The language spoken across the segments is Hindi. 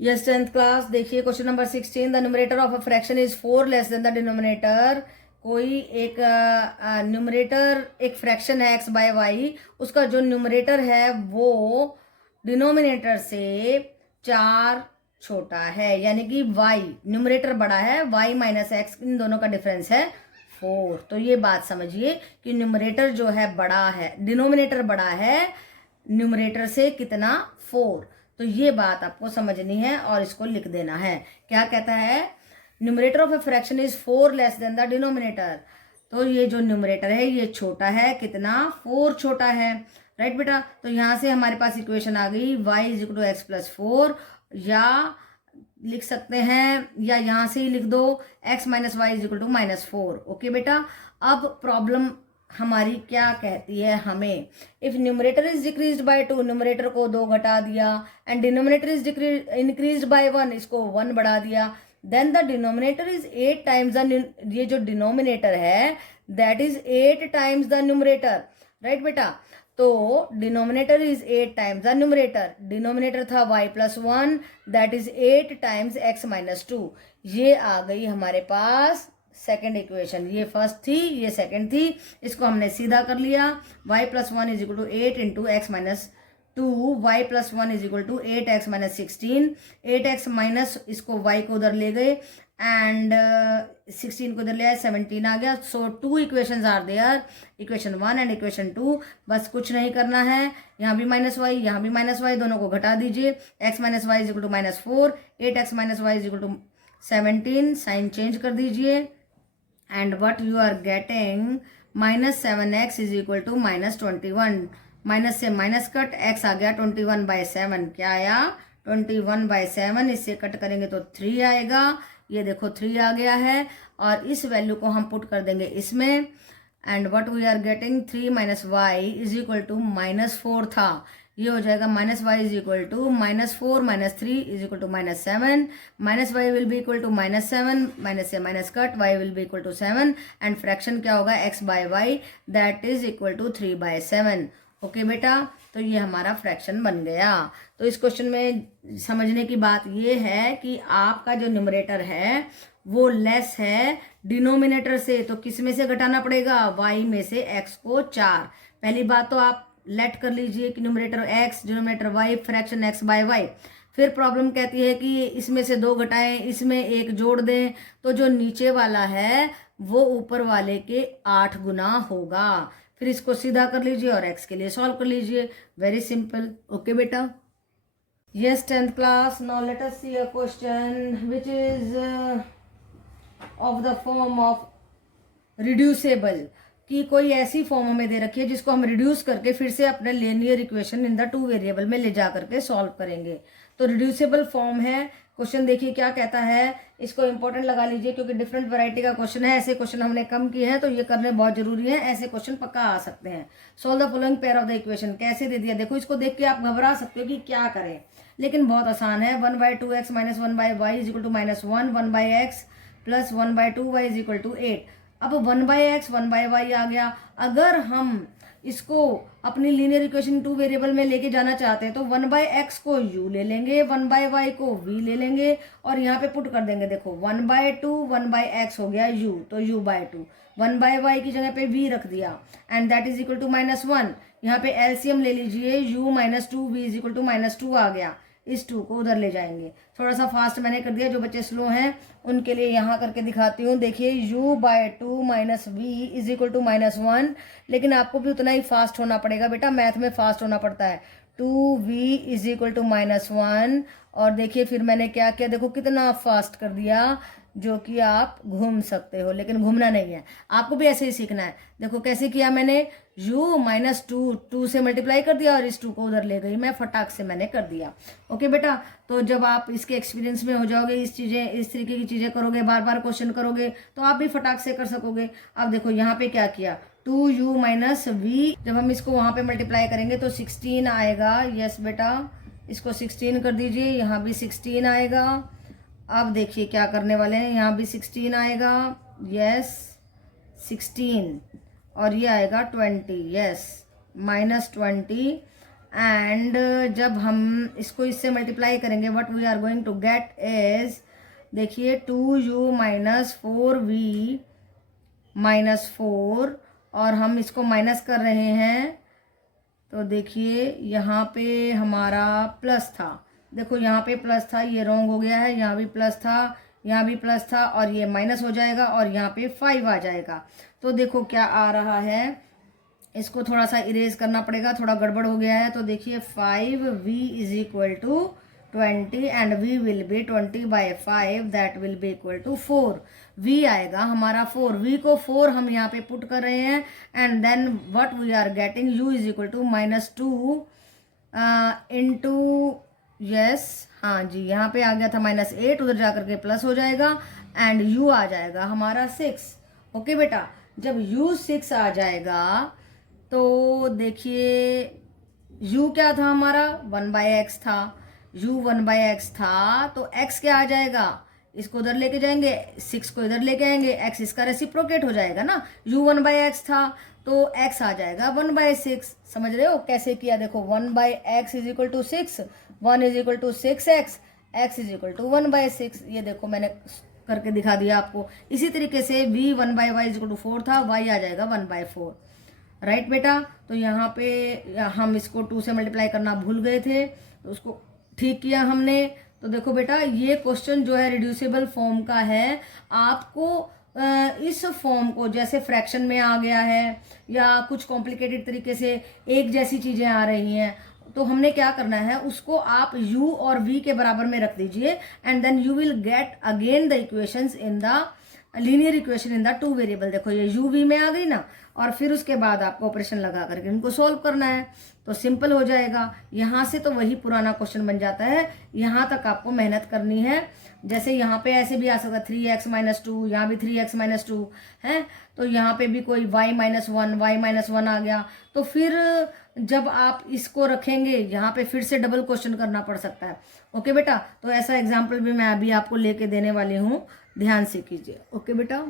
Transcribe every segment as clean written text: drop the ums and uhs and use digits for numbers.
यस 10th क्लास देखिए question number 16 the numerator of a fraction is 4 less than the denominator. कोई एक न्यूमरेटर एक फ्रैक्शन है x बाय वाई, उसका जो न्यूमरेटर है वो डिनोमिनेटर से 4 छोटा है, यानी कि y न्यूमरेटर बड़ा है, y माइनस एक्स इन दोनों का डिफरेंस है 4। तो ये बात समझिए कि न्यूमरेटर जो है बड़ा है, डिनोमिनेटर बड़ा है न्यूमरेटर से कितना 4। तो ये बात आपको समझनी है और इसको लिख देना है। क्या कहता है, numerator of a fraction is 4 less than the denominator. तो ये जो न्यूमरेटर है ये छोटा है, कितना 4 छोटा है, राइट बेटा। तो यहाँ से हमारे पास इक्वेशन आ गई y is equal to x plus 4, या लिख सकते हैं या यहाँ से ही लिख दो x minus y is equal to minus 4। Okay बेटा, अब प्रॉब्लम हमारी क्या कहती है हमें, if numerator is decreased by 2, numerator को 2 घटा दिया, and denominator is increased by 1, इसको 1 बढ़ा दिया, then the denominator is 8 times the, ये जो डिनोमिनेटर है that is 8 times the numerator, right बेटा। तो denominator is 8 times the numerator, denominator था y plus 1 that is 8 times x minus 2। ये आ गई हमारे पास सेकेंड इक्वेशन, ये फर्स्ट थी ये सेकेंड थी, इसको हमने सीधा कर लिया। y plus 1 is equal to 8 into x minus 2, y plus 1 is equal to 8x minus 16, 8x minus इसको y को उधर ले गए एंड 16 को इधर ले आए, 17 आ गया। So 2 equations are there, equation 1 and equation 2। बस कुछ नहीं करना है, यहाँ भी माइनस वाई यहाँ भी माइनस वाई, दोनों को घटा दीजिए। x minus y is equal to minus 4, 8x minus y is equal to 17, sign change कर दीजिए and what you are getting minus 7x is equal to minus 21, minus से माइनस कट, x आ गया 21/7, क्या आया 21/7, इससे कट करेंगे तो 3 आएगा, ये देखो 3 आ गया है, और इस वैल्यू को हम पुट कर देंगे इसमें and what we are getting 3 minus y is equal to minus 4 था, ये हो जाएगा minus y is equal to minus 4 minus 3 is equal to minus 7, minus y will be equal to minus 7, minus से minus cut, y will be equal to 7 and fraction क्या होगा x by y that is equal to 3/7। Okay बेटा, तो ये हमारा फ्रैक्शन बन गया। तो इस क्वेश्चन में समझने की बात ये है कि आपका जो न्यूमरेटर है वो लेस है डिनोमिनेटर से, तो किस में से घटाना पड़ेगा, y में से x को 4। पहली बात तो आप लेट कर लीजिए कि numerator x denominator y fraction x by y। फिर प्रॉब्लम कहती है कि इसमें से 2 घटाएं इसमें 1 जोड़ दें, तो जो नीचे वाला है वो ऊपर वाले के 8 गुना होगा। फिर इसको सीधा कर लीजिए और x के लिए सॉल्व कर लीजिए, वेरी सिंपल। ओके बेटा, yes 10th class, now let us see a question which is of the form of reducible, कि कोई ऐसी फॉर्म हमें दे रखी है जिसको हम रिड्यूस करके फिर से अपने linear equation in the 2 variable में ले जा करके सॉल्व करेंगे। तो रिड्यूसेबल फॉर्म है क्वेश्चन, देखिए क्या कहता है, इसको इंपॉर्टेंट लगा लीजिए क्योंकि डिफरेंट वैरायटी का क्वेश्चन है, ऐसे क्वेश्चन हमने कम किए हैं तो ये करने बहुत जरूरी है, ऐसे क्वेश्चन पक्का आ सकते हैं। Solve the following pair of the equation, कैसे दे दिया, देखो इसको देख के आप घबरा सकते हो कि क्या करें, लेकिन बहुत आसान है। 1/2x minus 1/y is equal to minus 1, 1/x plus 1/2y is equal to 8। अब 1/x 1/y आ गया, अगर हम इसको अपनी लीनियर इक्वेशन 2 वेरिएबल में लेके जाना चाहते हैं तो 1/x को u ले लेंगे, 1/y को v ले लेंगे और यहाँ पे पुट कर देंगे। देखो 1/2 1/x हो गया u, तो u/2, 1/y की जगह पे v रख दिया and that is equal to -1। यहाँ पे एलसीएम ले लीजिए, u minus 2 v is equal to -2 आ गया, इस 2 को उधर ले जाएंगे। थोड़ा सा फास्ट मैंने कर दिया, जो बच्चे स्लो हैं उनके लिए यहाँ करके दिखाती हूँ। देखिए u/2 minus v is equal to -1, लेकिन आपको भी उतना ही फास्ट होना पड़ेगा बेटा, मैथ में फास्ट होना पड़ता है। 2v इज इक्वल टू -1, और देखिए फिर मैंने क्या किया, देखो कितना फास्ट कर दिया, जो कि आप घूम सकते हो, लेकिन घूमना नहीं है, आपको भी ऐसे ही सीखना है। देखो कैसे किया मैंने, u माइनस 2 से मल्टीप्लाई कर दिया और इस 2 को उधर ले गई मैं, फटाक से मैंने कर दिया। ओके बेटा, तो जब आप इसके एक्सपीरियंस में हो जाओगे, इस तरीके की चीजें करोगे, बार बार क्वेश्चन करोगे, तो आप भी फटाक से कर सकोगे। अब देखो यहाँ पे क्या किया, 2u माइनस वी, जब हम इसको वहां पे मल्टीप्लाई करेंगे तो 16 आएगा। यस बेटा, इसको 16 कर दीजिए, यहाँ भी 16 आएगा। अब देखिए क्या करने वाले हैं, यहाँ भी 16 आएगा, यस 16, और ये आएगा 20, यस -20 एंड जब हम इसको इससे मल्टीप्लाई करेंगे what we are going to get is, देखिए 2u माइनस 4v माइनस 4, और हम इसको माइनस कर रहे हैं तो देखिए यहाँ पे हमारा प्लस था, देखो यहाँ पे प्लस था, ये रॉन्ग हो गया है, यहाँ भी प्लस था, यहाँ भी प्लस था, और ये माइनस हो जाएगा और यहाँ पे 5 आ जाएगा। तो देखो क्या आ रहा है, इसको थोड़ा सा इरेज करना पड़ेगा, थोड़ा गड़बड़ हो गया है। तो देखिए 5v is equal to 20 and v will be 20/5 that will be equal to 4। v आएगा हमारा 4, v को 4 हम यहाँ पे पुट कर रहे हैं and then what we are getting u is equal to -2 into, yes हाँ जी, यहाँ पे आ गया था -8, उधर जाकर के प्लस हो जाएगा एंड u आ जाएगा हमारा 6। ओके बेटा, जब u 6 आ जाएगा तो देखिए u क्या था हमारा 1/x था, u 1/x था, तो x क्या आ जाएगा, इसको उधर लेके जाएंगे, 6 को इधर लेके आएंगे, x इसका रेसिप्रोकेट हो जाएगा ना, u 1/x था तो x आ जाएगा 1/6। समझ रहे हो कैसे किया, देखो 1/x is equal to 6, 1 is equal to 6x, x is equal to 1/6, ये देखो मैंने करके दिखा दिया आपको। इसी तरीके से v 1/y is equal to 4 था, y आ जाएगा 1/4। राइट बेटा, तो यहाँ पे हम इसको 2 से मल्टीप्लाई करना भूल गए थे, तो उसको ठीक किया हमने। तो देखो बेटा, ये क्वेश्चन जो है रिड्यूसिबल फॉर्म का है, आपको इस फॉर्म को जैसे फ्रैक्शन में आ गया है या कुछ कॉम्प्लिकेटेड तरीके से एक जैसी चीजें आ रही हैं, तो हमने क्या करना है, उसको आप u और v के बराबर में रख दीजिए and then you will get again the equations in the linear equation in the 2 variable. देखो ये u v में आ गई ना, और फिर उसके बाद आपको ऑपरेशन लगा करके इनको सोल्व करना है, तो सिंपल हो जाएगा। यहाँ से तो वही पुराना क्वेश्चन बन जाता है, यहाँ तक आपको मेहनत करनी है। जैसे यहाँ पे ऐसे भी आ सकता है 3x - 2, यहाँ भी 3x - 2 है, तो यहाँ पे भी कोई y - 1 आ गया, तो फिर जब आप इसको रखेंगे यहाँ पे फिर से डबल क्वेश्चन करना पड़ सकता है। ओके बेटा, तो ऐसा एग्जाम्पल भी मैं अभी आपको लेके देने वाली हूँ, ध्यान से कीजिए। ओके बेटा,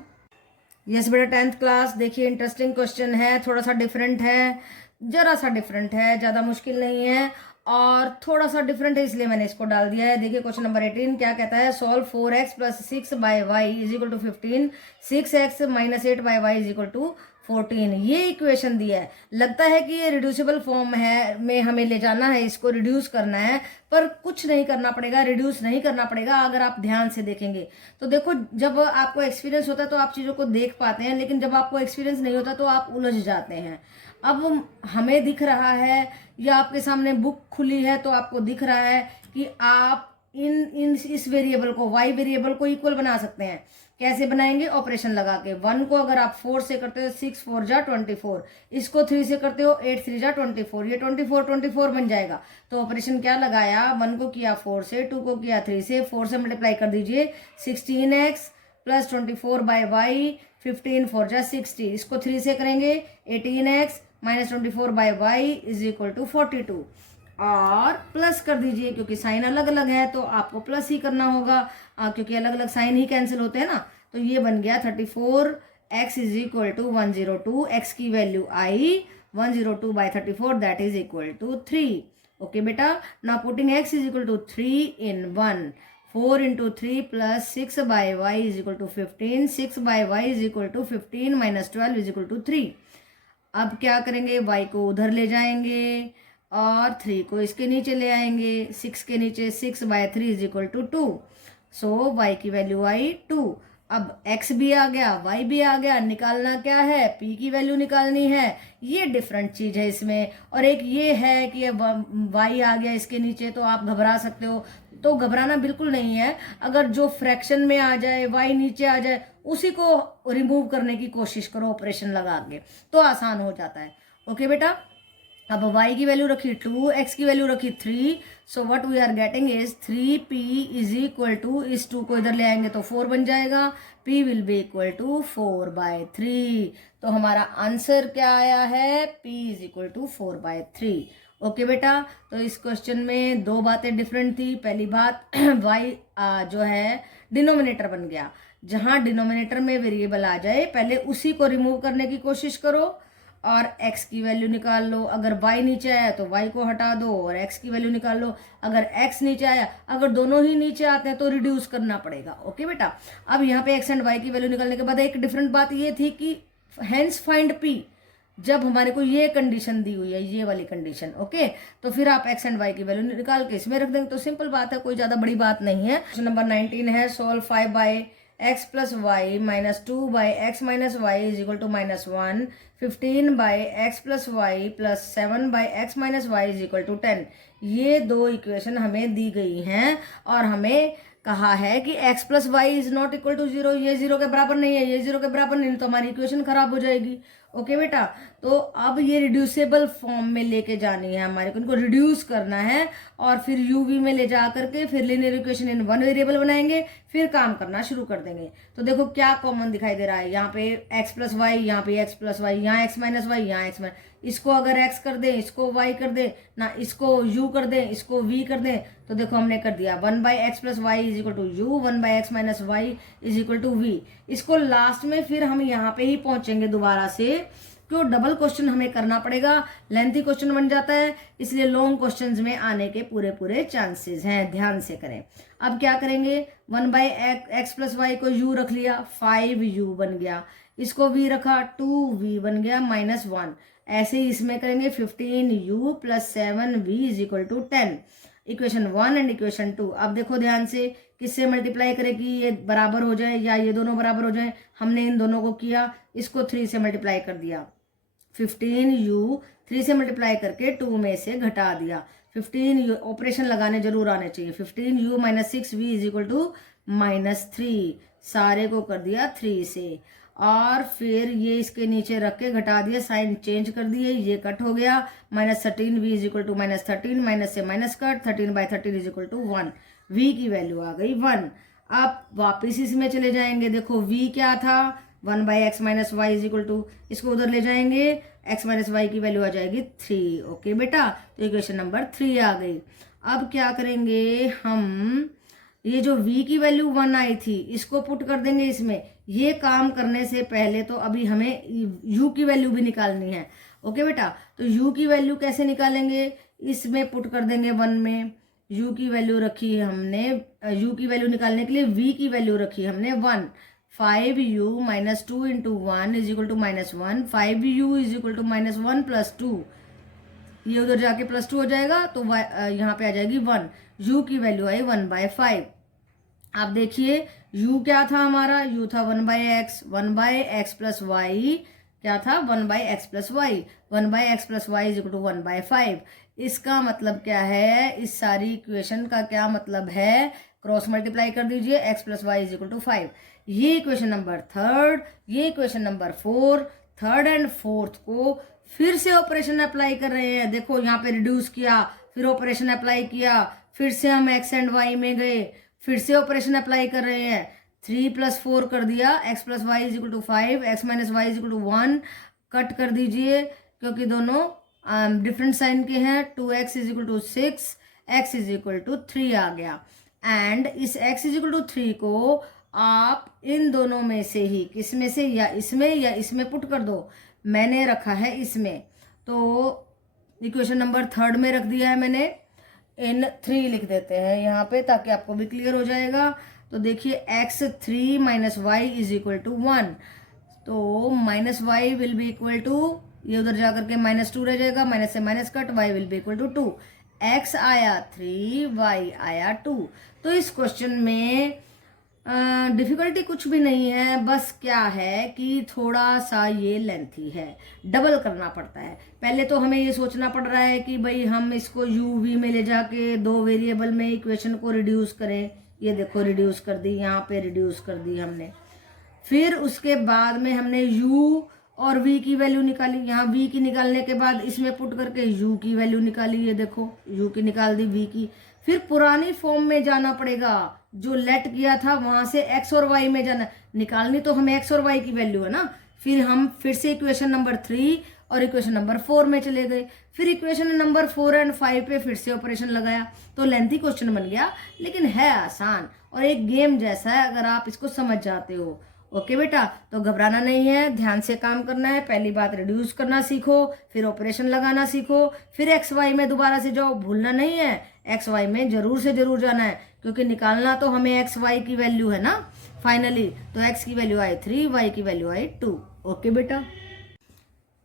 यस बेटा 10th क्लास, देखिए इंटरेस्टिंग क्वेश्चन है, थोड़ा सा डिफरेंट है, जरा सा डिफरेंट है, ज़्यादा मुश्किल नहीं है, और थोड़ा सा डिफरेंट है इसलिए मैंने इसको डाल दिया है। देखिए क्वेश्चन नंबर 18 क्या कहता है, solve 4x + 6/y is equal to 15, 6x - 8/y is equal to 14। ये इक्वेशन दिया है, लगता है कि ये रिड्यूसिबल फॉर्म है, में हमें ले जाना है, इसको रिड्यूस करना है, पर कुछ नहीं करना पड़ेगा, रिड्यूस नहीं करना पड़ेगा अगर आप ध्यान से देखेंगे। तो देखो, जब आपको एक्सपीरियंस होता है तो आप चीज़ों को देख पाते हैं, लेकिन जब आपको एक्सपीरियंस नहीं होता तो आप उलझ जाते हैं। अब हमें दिख रहा है या आपके सामने बुक खुली है तो आपको दिख रहा है कि आप इस वेरिएबल को, y वेरिएबल को इक्वल बना सकते हैं। कैसे बनाएंगे, ऑपरेशन लगा के। 1 को अगर आप 4 से करते हो 6 4 जा 24, इसको 3 से करते हो 8 3 जा 24, ये 24 बन जाएगा। तो ऑपरेशन क्या लगाया, 1 को किया 4 से, 2 को किया 3 से, 4 से मल्टीप्लाई कर दीजिए, 16x + 24/y, 15 4 जा 60, इसको 3 से करेंगे 18x - 24/y is equal to 42, और प्लस कर दीजिए, क्योंकि साइन अलग अलग है तो आपको प्लस ही करना होगा, क्योंकि अलग अलग साइन ही कैंसिल होते हैं ना। तो ये बन गया 34x is equal to 102, x की वैल्यू आई 102/34 that is equal to 3। Okay बेटा, now putting x is equal to 3 in 1, 4 × 3 + 6/y is equal to 15, 6/y is equal to 15 - 12 is equal to 3। अब क्या करेंगे, y को उधर ले जाएंगे और 3 को इसके नीचे ले आएंगे, 6 के नीचे 6/3 is equal to 2, so y की वैल्यू आई 2। अब x भी आ गया, y भी आ गया, निकालना क्या है, p की वैल्यू निकालनी है। ये डिफरेंट चीज है इसमें, और एक ये है कि y आ गया इसके नीचे तो आप घबरा सकते हो, तो घबराना बिल्कुल नहीं है। अगर जो फ्रैक्शन में आ जाए, y नीचे आ जाए, उसी को रिमूव करने की कोशिश करो ऑपरेशन लगा के, तो आसान हो जाता है। ओके बेटा, अब y की वैल्यू रखी 2, x की वैल्यू रखी 3, so what we are getting is 3p is equal to, इस 2 को इधर ले आएंगे तो 4 बन जाएगा, p will be equal to 4/3। तो हमारा आंसर क्या आया है, p is equal to 4/3। Okay बेटा, तो इस क्वेश्चन में 2 बातें डिफरेंट थी। पहली बात, y जो है डिनोमिनेटर बन गया, जहां डिनोमिनेटर में वेरिएबल आ जाए पहले उसी को रिमूव करने की कोशिश करो, और x की वैल्यू निकाल लो। अगर y नीचे आया तो y को हटा दो और x की वैल्यू निकाल लो। अगर x नीचे आया, अगर दोनों ही नीचे आते हैं तो रिड्यूस करना पड़ेगा। ओके बेटा, अब यहाँ पे x एंड y की वैल्यू निकालने के बाद एक डिफरेंट बात ये थी कि हेंस फाइंड p, जब हमारे को ये कंडीशन दी हुई है, ये वाली कंडीशन, ओके, तो फिर आप x एंड y की वैल्यू निकाल के इसमें रख देंगे। तो सिंपल बात है, कोई ज्यादा बड़ी बात नहीं है। क्वेश्चन नंबर 19 है, solve 5/x + y - 2/x - y = -1, 15/x + y + 7/x - y = 10। ये दो इक्वेशन हमें दी गई हैं और हमें कहा है कि x + y ≠ = 0। ये 0 के बराबर नहीं है, ये 0 के बराबर नहीं, तो हमारी इक्वेशन खराब हो जाएगी। ओके बेटा, तो अब ये रिड्यूसेबल फॉर्म में लेके जानी है हमारे को, इनको रिड्यूस करना है और फिर यूवी में ले जा करके फिर linear equation in one variable बनाएंगे, फिर काम करना शुरू कर देंगे। तो देखो क्या कॉमन दिखाई दे रहा है, यहाँ पे x + y, यहाँ पे x + y, यहाँ x - y, यहाँ x - इसको अगर x कर दें, इसको y कर दें ना, इसको u कर दें, इसको v कर दें, तो देखो हमने कर दिया 1/x + y = u, 1/x - y = v। इसको लास्ट में फिर हम यहाँ पे ही पहुंचेंगे दोबारा से, क्यों डबल क्वेश्चन हमें करना पड़ेगा, लेंथी क्वेश्चन बन जाता है, इसलिए लॉन्ग क्वेश्चंस में आने के पूरे पूरे चांसेस हैं, ध्यान से करें। अब क्या करेंगे, 1/x + y को u रख लिया, 5u बन गया, इसको v रखा, 2v बन गया, -1। ऐसे ही इसमें करेंगे 15u + 7v = 10। Equation 1 and equation 2। अब देखो ध्यान से, किससे मल्टीप्लाई करें कि ये बराबर हो जाए या ये दोनों बराबर हो जाए। हमने इन दोनों को किया, इसको 3 से मल्टीप्लाई कर दिया, 15u 3 से मल्टीप्लाई करके 2 में से घटा दिया। 15u ऑपरेशन लगाने जरूर आने चाहिए, 15u - 6v = -3, सारे को कर दिया 3 से, और फिर ये इसके नीचे रख के घटा दिया, साइन चेंज कर दिए, ये कट हो गया, -13v = -13, माइनस से माइनस कट, 13/13 = 1, v की वैल्यू आ गई 1। अब वापिस इसमें चले जाएंगे, देखो v क्या था, 1/x - y = इसको उधर ले जाएंगे, x - y की वैल्यू आ जाएगी 3। ओके बेटा, तो इक्वेशन नंबर 3 आ गई। अब क्या करेंगे हम, ये जो v की वैल्यू 1 आई थी, इसको पुट कर देंगे इसमें। ये काम करने से पहले तो अभी हमें u की वैल्यू भी निकालनी है। ओके बेटा, तो u की वैल्यू कैसे निकालेंगे, इसमें पुट कर देंगे 1 में। u की वैल्यू रखी है हमने, u की वैल्यू निकालने के लिए v की वैल्यू रखी है हमने 1। 5u - 2 × 1 = -1, 5u = -1 + 2, ये उधर जाके +2 हो जाएगा, तो यहाँ पे आ जाएगी 1। u की वैल्यू आई 1/5। आप देखिए u क्या था हमारा, u था 1/x, 1/x + y क्या था, 1/x + y, 1/x + y = 1/5। इसका मतलब क्या है, इस सारी इक्वेशन का क्या मतलब है, क्रॉस मल्टीप्लाई कर दीजिए, x + y = 5। ये इक्वेशन नंबर 3, ये equation number 4, third and fourth को फिर से ऑपरेशन अप्लाई कर रहे हैं। देखो यहाँ पे रिड्यूस किया, फिर ऑपरेशन अप्लाई किया, फिर से हम x एंड y में गए, फिर से ऑपरेशन अप्लाई कर रहे हैं, 3 + 4 कर दिया, x + y = 5, x - y = 1, cut कर दीजिए क्योंकि दोनों डिफरेंट साइन के हैं, 2x = 6, x = 3 आ गया। एंड इस x = 3 को आप इन दोनों में से ही, किस में से, या इसमें पुट कर दो। मैंने रखा है इसमें, तो इक्वेशन नंबर 3 में रख दिया है मैंने, इन 3 लिख देते हैं यहाँ पे ताकि आपको भी क्लियर हो जाएगा। तो देखिए x3 - y = 1, तो -y will be equal to, ये उधर जाकर के -2 रह जाएगा, माइनस से minus cut, y will be equal to 2। x आया 3, y आया 2। तो इस क्वेश्चन में डिफिकल्टी कुछ भी नहीं है, बस क्या है कि थोड़ा सा ये लेंथी है, डबल करना पड़ता है। पहले तो हमें ये सोचना पड़ रहा है कि भाई हम इसको u v में ले जाके 2 वेरिएबल में इक्वेशन को रिड्यूस करें। ये देखो रिड्यूस कर दी, यहाँ पे रिड्यूस कर दी हमने। फिर उसके बाद में हमने u और v की वैल्यू निकाली, यहाँ v की निकालने के बाद इसमें पुट करके u की वैल्यू निकाली, ये देखो u की निकाल दी, v की। फिर पुरानी फॉर्म में जाना पड़ेगा, जो लेट किया था वहां से x और y में जाना, निकालनी तो हमें x और y की वैल्यू है ना। फिर हम फिर से इक्वेशन नंबर 3 और इक्वेशन नंबर 4 में चले गए, फिर इक्वेशन नंबर 4 एंड 5 पे फिर से ऑपरेशन लगाया। तो लेंथी क्वेश्चन बन गया, लेकिन है आसान और एक गेम जैसा है अगर आप इसको समझ जाते हो। ओके बेटा, तो घबराना नहीं है, ध्यान से काम करना है। पहली बात रिड्यूस करना सीखो, फिर ऑपरेशन लगाना सीखो, फिर एक्स वाई में दोबारा से जाओ, भूलना नहीं है। एक्स वाई में जरूर से जरूर जाना है, क्योंकि निकालना तो हमें एक्स वाई की वैल्यू है ना फाइनली। तो एक्स की वैल्यू आई 3, वाई की वैल्यू आई 2। ओके बेटा,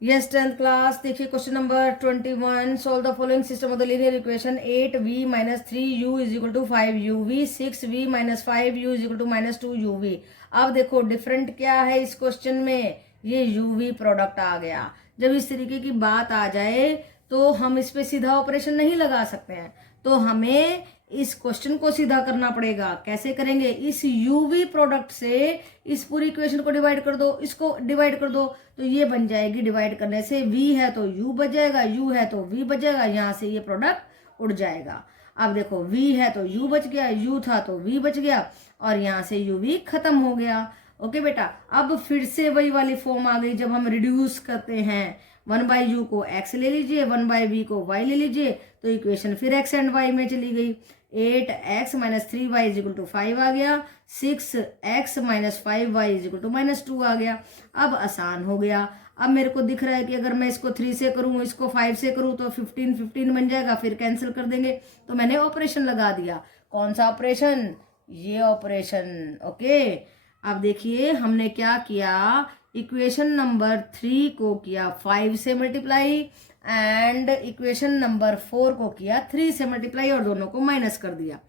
यस 10th क्लास। देखिए question number 21, solve the following system of the linear equation 8v minus 3u is equal to 5uv, 6v minus 5u is equal to minus 2uv। अब देखो डिफरेंट क्या है इस क्वेश्चन में, ये uv प्रोडक्ट आ गया। जब इस तरीके की बात आ जाए तो हम इस पे सीधा ऑपरेशन नहीं लगा सकते हैं, तो हमें इस क्वेश्चन को सीधा करना पड़ेगा। कैसे करेंगे, इस यूवी प्रोडक्ट से इस पूरी इक्वेशन को डिवाइड कर दो, इसको डिवाइड कर दो, तो ये बन जाएगी। डिवाइड करने से v है तो u बच जाएगा, u है तो v बच जाएगा, यहां से ये प्रोडक्ट उड़ जाएगा। अब देखो v है तो u बच गया, u था तो v बच गया, और यहां से uv खत्म हो गया। ओके बेटा, अब फिर से वही वाली फॉर्म आ गई जब हम रिड्यूस करते हैं। 1/u को x ले लीजिए, 1/v को y ले लीजिए, तो इक्वेशन फिर x एंड y में चली गई। 8x minus 3y is equal to 5 आ गया, 6x minus 5y is equal to minus 2 आ गया। अब आसान हो गया। अब मेरे को दिख रहा है कि अगर मैं इसको 3 से करूं, इसको 5 से करूं, तो 15 बन जाएगा, फिर कैंसिल कर देंगे। तो मैंने ऑपरेशन लगा दिया। कौन सा ऑपरेशन, ये ऑपरेशन। ओके, अब देखिए हमने क्या किया, इक्वेशन नंबर 3 को किया 5 से मल्टीप्लाई, एंड इक्वेशन नंबर 4 को किया 3 से मल्टीप्लाई, और दोनों को माइनस कर दिया।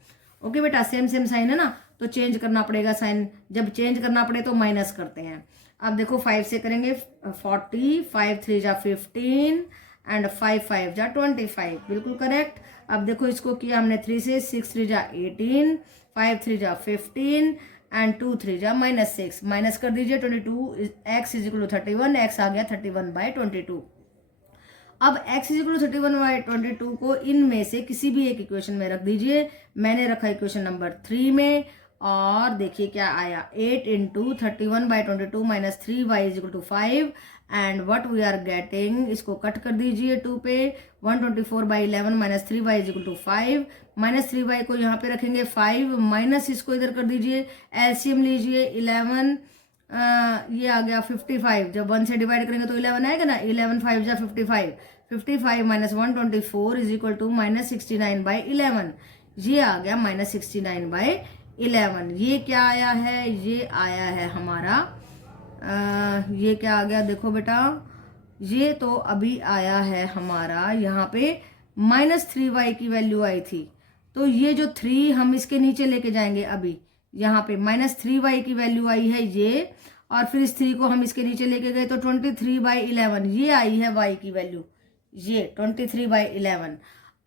ओके बेटा, सेम सेम साइन है ना, तो चेंज करना पड़ेगा साइन। जब चेंज करना पड़े तो माइनस करते हैं। अब देखो 5 से करेंगे 40, 5 3 जा 15, एंड 5 5 जा 25, बिल्कुल करेक्ट। अब देखो इसको किया हमने 3 से, 6 3 जा 18, 5 3 जा 15, एंड 2 3 जा माइनस 6, माइनस कर दीजिए 22, x is equal to 31, x आ गया 31/22। अब x इज इक्वल टू 31/22 को इनमें से किसी भी एक इक्वेशन में रख दीजिए। मैंने रखा इक्वेशन नंबर 3 में, और देखिए क्या आया, 8 into 31/22 minus 3y is equal to 5, and what we are getting, इसको कट कर दीजिए 2 पे, 124/11 minus 3y is equal to 5, minus 3y को यहाँ पे रखेंगे 5, माइनस इसको इधर कर दीजिए, एलसीएम लीजिए 11, ये आ गया 55। जब 1 से डिवाइड करेंगे तो 11 आएगा ना, 11 5 जा 55, 55 minus 124 is equal to minus 69/11, ये आ गया माइनस 69/11। ये क्या आया है, ये आया है हमारा ये क्या आ गया, देखो बेटा, ये तो अभी आया है हमारा यहाँ पे माइनस 3y की वैल्यू आई थी, तो ये जो 3 हम इसके नीचे लेके जाएंगे। अभी यहाँ पे माइनस 3y की वैल्यू आई है ये, और फिर इस 3 को हम इसके नीचे लेके गए तो 23/11 ये आई है y की वैल्यू, ये 23/11।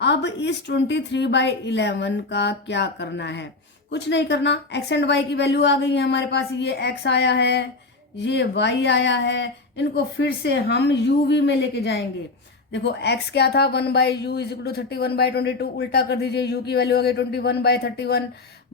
अब इस 23/11 का क्या करना है, कुछ नहीं करना। x एंड y की वैल्यू आ गई है हमारे पास, ये x आया है, ये y आया है, इनको फिर से हम uv में लेके जाएंगे। देखो x क्या था, 1/u इज इक्वल टू 31/22, उल्टा कर दीजिए, u की वैल्यू आ गई 21/31।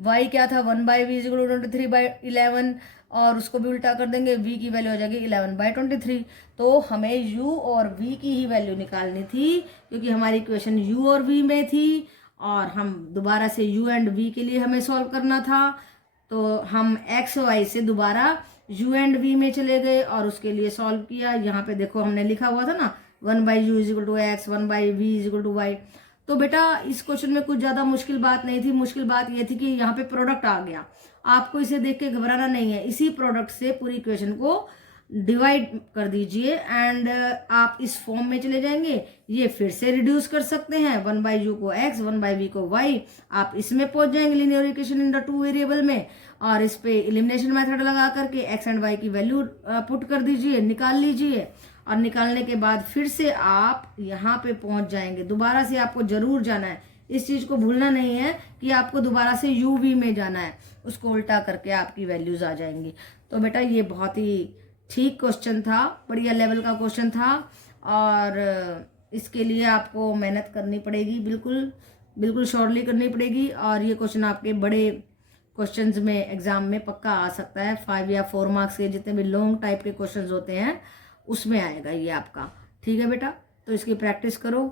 y क्या था, 1/v इज इक्वल टू 23/11, और उसको भी उल्टा कर देंगे, v की वैल्यू आ जाएगी 11/23। तो हमें u और v की ही वैल्यू निकालनी थी, क्योंकि हमारी इक्वेशन u और v में थी, और हम दोबारा से u एंड v के लिए हमें सॉल्व करना था। तो हम x y से दोबारा u एंड v में चले गए और उसके लिए सॉल्व किया। यहाँ पे देखो हमने लिखा हुआ था ना, 1/u is equal to x, 1/v is equal to y। तो बेटा इस क्वेश्चन में कुछ ज्यादा मुश्किल बात नहीं थी। मुश्किल बात ये थी कि यहाँ पे प्रोडक्ट आ गया। आपको इसे देख के घबराना नहीं है, इसी प्रोडक्ट से पूरी इक्वेशन को डिवाइड कर दीजिए, एंड आप इस फॉर्म में चले जाएंगे। ये फिर से रिड्यूस कर सकते हैं, 1/u को x, 1/v को y, आप इसमें पहुंच जाएंगे linear equation in the 2 variable में, और इस पे एलिमिनेशन मेथड लगा करके x एंड y की वैल्यू पुट कर दीजिए, निकाल लीजिए, और निकालने के बाद फिर से आप यहाँ पे पहुंच जाएंगे। दोबारा से आपको जरूर जाना है, इस चीज को भूलना नहीं है कि आपको दोबारा से uv में जाना है, उसको उल्टा करके आपकी वैल्यूज आ जाएंगी। तो बेटा ये बहुत ही ठीक क्वेश्चन था, बढ़िया लेवल का क्वेश्चन था, और इसके लिए आपको मेहनत करनी पड़ेगी, बिल्कुल बिल्कुल श्योरली करनी पड़ेगी। और ये क्वेश्चन आपके बड़े क्वेश्चंस में एग्जाम में पक्का आ सकता है, 5 या 4 मार्क्स के जितने भी लॉन्ग टाइप के क्वेश्चंस होते हैं उसमें आएगा ये आपका। ठीक है बेटा, तो इसकी प्रैक्टिस करो।